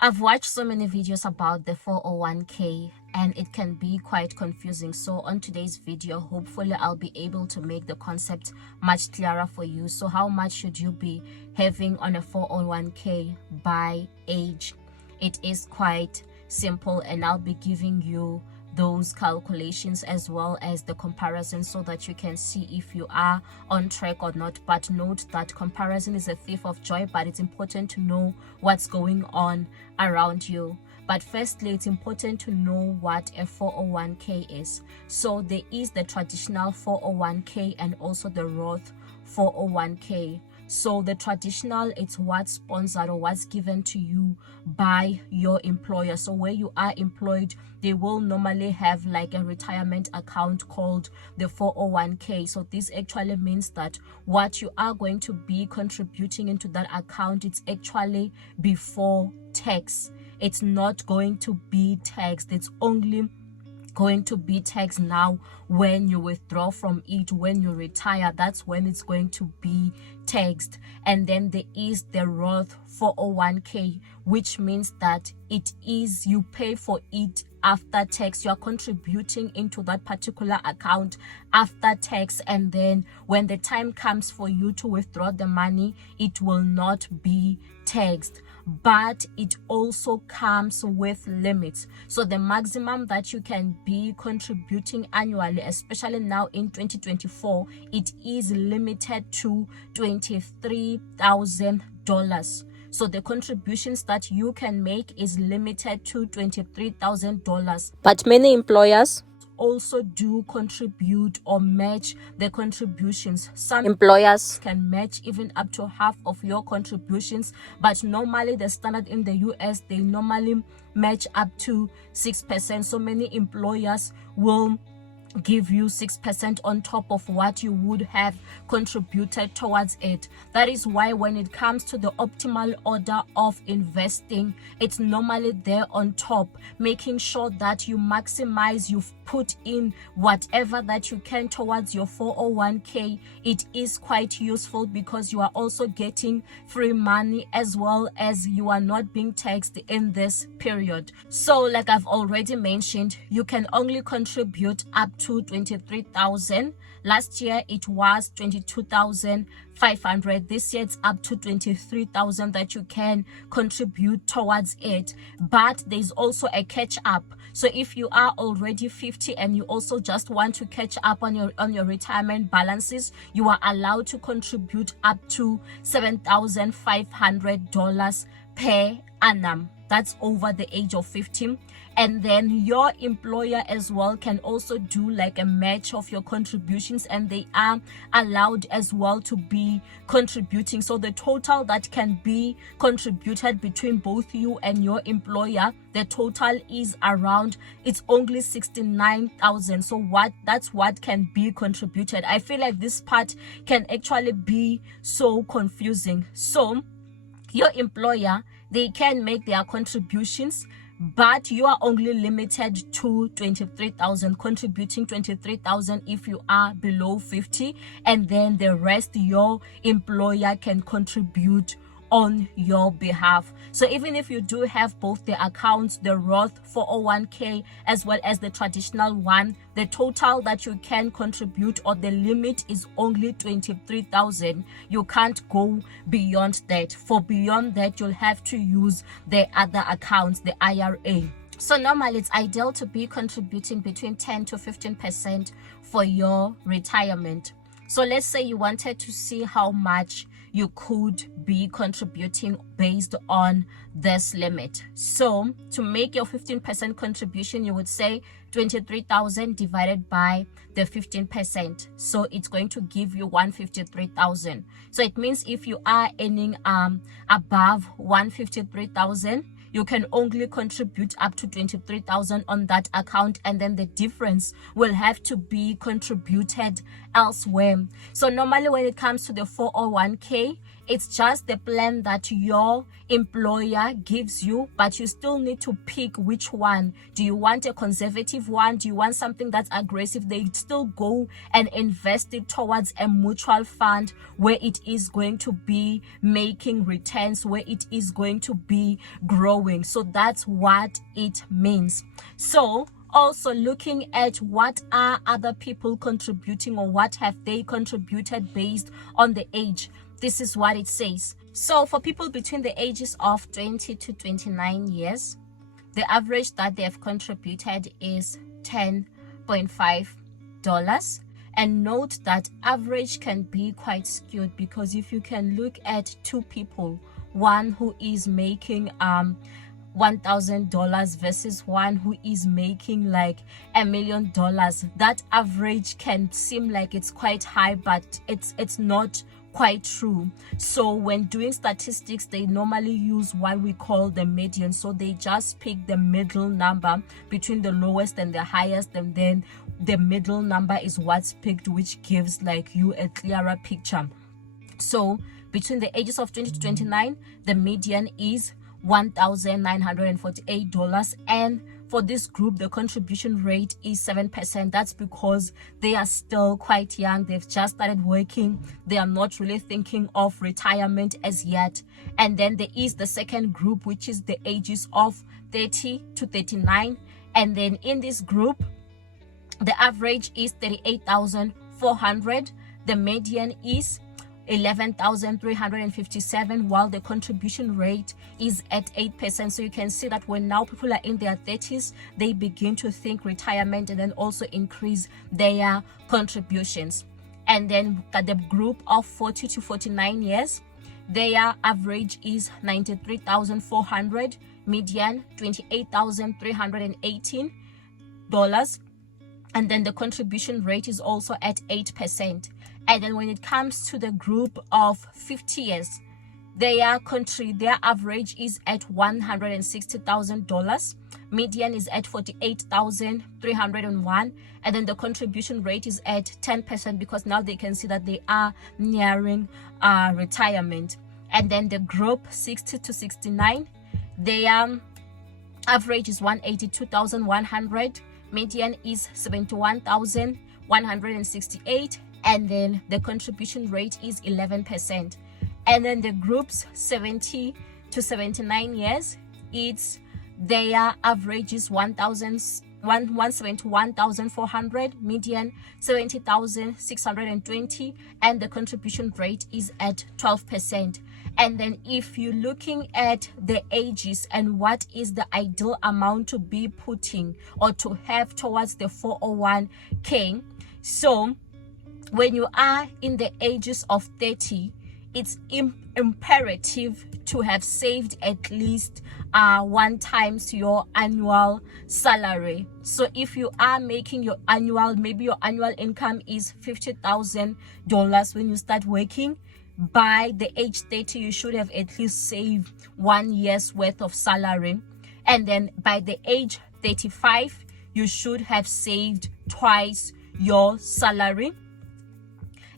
I've watched so many videos about the 401k and it can be quite confusing. So on today's video, hopefully I'll be able to make the concept much clearer for you. So how much should you be having on a 401k by age? It is quite simple, and I'll be giving you those calculations as well as the comparison so that you can see if you are on track or not. But note that comparison is a thief of joy, but it's important to know what's going on around you. But firstly, it's important to know what a 401k is. So there is the traditional 401k and also the Roth 401k. So the traditional, it's what's sponsored or what's given to you by your employer. So where you are employed, they will normally have like a retirement account called the 401k. So this actually means that what you are going to be contributing into that account, it's actually before tax. It's not going to be taxed. It's only going to be taxed now when you withdraw from it. When you retire, that's when it's going to be taxed. And then there is the Roth 401k, which means that it is, you pay for it after tax. You are contributing into that particular account after tax, and then when the time comes for you to withdraw the money, it will not be taxed. But it also comes with limits. So the maximum that you can be contributing annually, especially now in 2024, it is limited to $23,000. So the contributions that you can make is limited to $23,000. But many employers also do contribute or match the contributions. Some employers can match even up to half of your contributions, but normally the standard in the US, they normally match up to 6%. So many employers will give you 6% on top of what you would have contributed towards it. That is why when it comes to the optimal order of investing, it's normally there on top, making sure that you maximize, you've put in whatever that you can towards your 401k. It is quite useful because you are also getting free money as well as you are not being taxed in this period. So like I've already mentioned, you can only contribute up to 23,000. Last year it was 22,500. This year it's up to 23,000 that you can contribute towards it. But there's also a catch up. So if you are already 50 and you also just want to catch up on your retirement balances, you are allowed to contribute up to $7,500 per annum. That's over the age of 50. And then your employer as well can also do like a match of your contributions, and they are allowed as well to be contributing. So the total that can be contributed between both you and your employer, the total is around, it's only 69,000. So that's what can be contributed. I feel like this part can actually be so confusing. So your employer, they can make their contributions, but you are only limited to 23,000, contributing 23,000 if you are below 50, and then the rest your employer can contribute on your behalf. So even if you do have both the accounts, the Roth 401k as well as the traditional one, the total that you can contribute or the limit is only 23,000. You can't go beyond that. For beyond that, you'll have to use the other accounts, the IRA. So normally it's ideal to be contributing between 10 to 15% for your retirement. So let's say you wanted to see how much you could be contributing based on this limit. So to make your 15% contribution, you would say 23,000 divided by the 15%. So it's going to give you 153,000. So it means if you are earning above 153,000, you can only contribute up to 23,000 on that account, and then the difference will have to be contributed elsewhere. So normally when it comes to the 401k, It's just the plan that your employer gives you, but you still need to pick which one. Do you want a conservative one? Do you want something that's aggressive? They still go and invest it towards a mutual fund where it is going to be making returns, where it is going to be growing. So that's what it means. So also looking at what are other people contributing, or what have they contributed based on the age. This is what it says. So for people between the ages of 20 to 29 years, the average that they have contributed is $10.5. And note that average can be quite skewed, because if you can look at two people, one who is making $1,000 versus one who is making like $1 million, that average can seem like it's quite high, but it's not quite true. So when doing statistics, they normally use what we call the median. So they just pick the middle number between the lowest and the highest, and then the middle number is what's picked, which gives like you a clearer picture. So between the ages of 20 to 29, the median is $1,948, and for this group the contribution rate is 7%. That's because they are still quite young. They've just started working. They are not really thinking of retirement as yet. And then there is the second group, which is the ages of 30 to 39, and then in this group the average is 38,400. The median is 11,357, while the contribution rate is at 8%. So you can see that when now people are in their 30s, they begin to think retirement and then also increase their contributions. And then the group of 40 to 49 years, their average is 93,400, median $28,318, and then the contribution rate is also at 8%. And then when it comes to the group of 50 years, their average is at $160,000, median is at 48,301, and then the contribution rate is at 10%, because now they can see that they are nearing retirement. And then the group 60 to 69, their average is 182,100, median is 71,168, and then the contribution rate is 11%. And then the groups 70 to 79 years, their average is 171,400, median 70,620, and the contribution rate is at 12%. And then if you're looking at the ages and what is the ideal amount to be putting or to have towards the 401k, so when you are in the ages of 30, it's imperative to have saved at least 1 times your annual salary. So if you are making your annual, maybe your annual income is $50,000 when you start working, by the age 30 you should have at least saved 1 year's worth of salary. And then by the age 35 you should have saved twice your salary.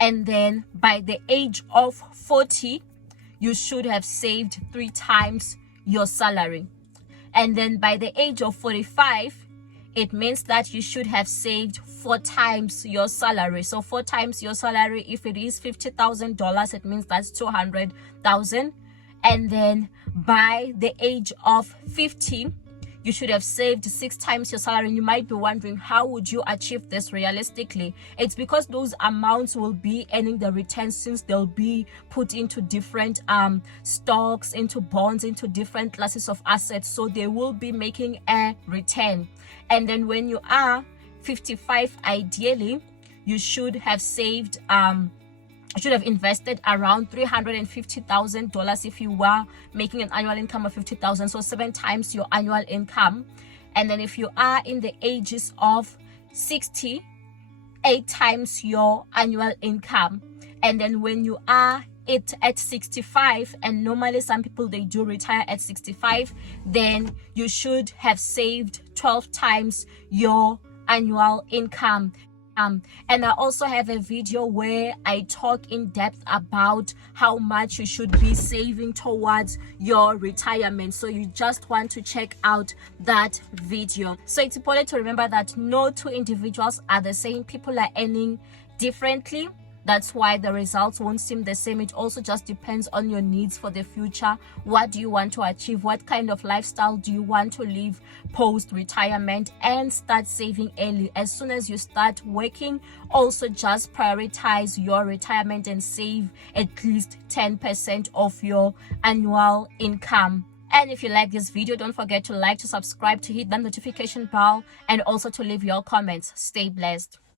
And then by the age of 40 you should have saved 3 times your salary. And then by the age of 45, it means that you should have saved 4 times your salary. So 4 times your salary, if it is $50,000, it means that's 200,000. And then by the age of 50, you should have saved 6 times your salary. And you might be wondering, how would you achieve this realistically? It's because those amounts will be earning the returns, since they'll be put into different stocks, into bonds, into different classes of assets. So they will be making a return. And then when you are 55, ideally, you should have saved you should have invested around $350,000 if you were making an annual income of 50,000, so 7 times your annual income. And then if you are in the ages of 60, 8 times your annual income. And then when you are at 65, and normally some people, they do retire at 65, then you should have saved 12 times your annual income. And I also have a video where I talk in depth about how much you should be saving towards your retirement. So you just want to check out that video. So it's important to remember that no two individuals are the same. People are earning differently. That's why the results won't seem the same. It also just depends on your needs for the future. What do you want to achieve? What kind of lifestyle do you want to live post-retirement? And start saving early. As soon as you start working, also just prioritize your retirement and save at least 10% of your annual income. And if you like this video, don't forget to like, to subscribe, to hit that notification bell, and also to leave your comments. Stay blessed.